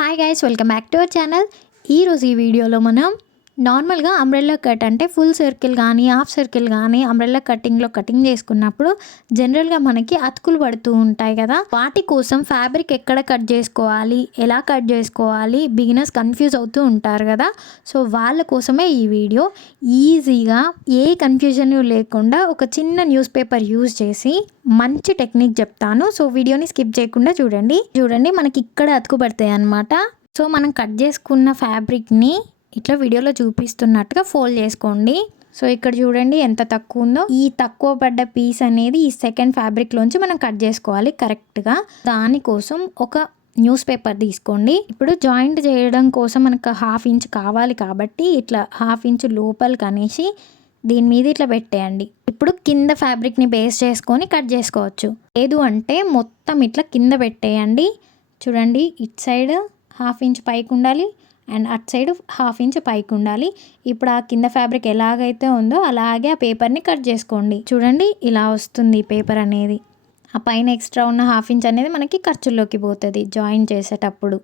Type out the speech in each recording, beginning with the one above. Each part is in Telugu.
Hi guys, welcome back to our channel. ఈరోజు ఈ వీడియోలో మనం నార్మల్గా అంబ్రెల్లా కట్ అంటే ఫుల్ సర్కిల్ కానీ హాఫ్ సర్కిల్ కానీ అంబ్రెల్లా కటింగ్లో కటింగ్ చేసుకున్నప్పుడు జనరల్గా మనకి అతుకులు పడుతూ ఉంటాయి కదా. వాటి కోసం ఫ్యాబ్రిక్ ఎక్కడ కట్ చేసుకోవాలి, ఎలా కట్ చేసుకోవాలి, బిగినర్స్ కన్ఫ్యూజ్ అవుతూ ఉంటారు కదా. సో వాళ్ళ కోసమే ఈ వీడియో. ఈజీగా ఏ కన్ఫ్యూజన్ లేకుండా ఒక చిన్న న్యూస్ పేపర్ యూజ్ చేసి మంచి టెక్నిక్ చెప్తాను. సో వీడియోని స్కిప్ చేయకుండా చూడండి. మనకి ఇక్కడ అతుకు పడతాయి అన్నమాట. సో మనం కట్ చేసుకున్న ఫ్యాబ్రిక్ని ఇట్లా వీడియోలో చూపిస్తున్నట్టుగా ఫోల్డ్ చేసుకోండి. సో ఇక్కడ చూడండి ఎంత తక్కువ ఉందో. ఈ తక్కువ పడ్డ పీస్ అనేది ఈ సెకండ్ ఫ్యాబ్రిక్లోంచి మనం కట్ చేసుకోవాలి కరెక్ట్గా. దానికోసం ఒక న్యూస్ పేపర్ తీసుకోండి. ఇప్పుడు జాయింట్ చేయడం కోసం మనకు 1/2 ఇంచ్ కావాలి కాబట్టి ఇట్లా 1/2 ఇంచ్ లోపలికి అనేసి దీని మీద ఇట్లా పెట్టేయండి. ఇప్పుడు కింద ఫ్యాబ్రిక్ని బేస్ చేసుకొని కట్ చేసుకోవచ్చు. లేదు అంటే మొత్తం ఇట్లా కింద పెట్టేయండి. చూడండి, ఇటు సైడ్ 1/2 ఇంచ్ పైకి ఉండాలి అండ్ అటు సైడ్ 1/2 ఇంచ్ పైకి ఉండాలి. ఇప్పుడు ఆ కింద ఫ్యాబ్రిక్ ఎలాగైతే ఉందో అలాగే ఆ పేపర్ని కట్ చేసుకోండి. చూడండి, ఇలా వస్తుంది పేపర్ అనేది. ఆ పైన ఎక్స్ట్రా ఉన్న 1/2 ఇంచ్ అనేది మనకి ఖర్చుల్లోకి పోతుంది జాయిన్ చేసేటప్పుడు.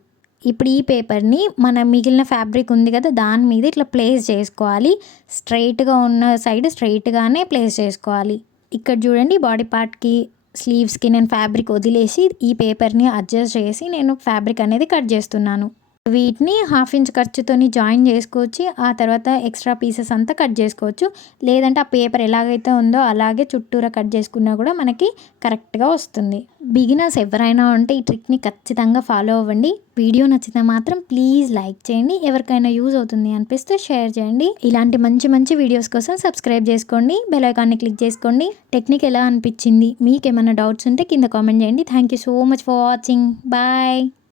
ఇప్పుడు ఈ పేపర్ని మన మిగిలిన ఫ్యాబ్రిక్ ఉంది కదా దాని మీద ఇట్లా ప్లేస్ చేసుకోవాలి. స్ట్రైట్గా ఉన్న సైడ్ స్ట్రైట్గానే ప్లేస్ చేసుకోవాలి. ఇక్కడ చూడండి, బాడీ పార్ట్కి స్లీవ్స్కి నేను ఫ్యాబ్రిక్ వదిలేసి ఈ పేపర్ని అడ్జస్ట్ చేసి నేను ఫ్యాబ్రిక్ అనేది కట్ చేస్తున్నాను. వీటిని 1/2 ఇంచ్ ఖర్చుతోని జాయిన్ చేసుకోవచ్చు. ఆ తర్వాత ఎక్స్ట్రా పీసెస్ అంతా కట్ చేసుకోవచ్చు. లేదంటే ఆ పేపర్ ఎలాగైతే ఉందో అలాగే చుట్టూరా కట్ చేసుకున్నా కూడా మనకి కరెక్ట్గా వస్తుంది. బిగినర్స్ ఎవరైనా ఉంటే ఈ ట్రిక్ని ఖచ్చితంగా ఫాలో అవ్వండి. వీడియో నచ్చితే మాత్రం ప్లీజ్ లైక్ చేయండి. ఎవరికైనా యూజ్ అవుతుంది అనిపిస్తే షేర్ చేయండి. ఇలాంటి మంచి మంచి వీడియోస్ కోసం సబ్స్క్రైబ్ చేసుకోండి. బెల్ ఐకాన్ని క్లిక్ చేసుకోండి. టెక్నిక్ ఎలా అనిపించింది, మీకు ఏమైనా డౌట్స్ ఉంటే కింద కామెంట్ చేయండి. Thank you so much for watching. Bye.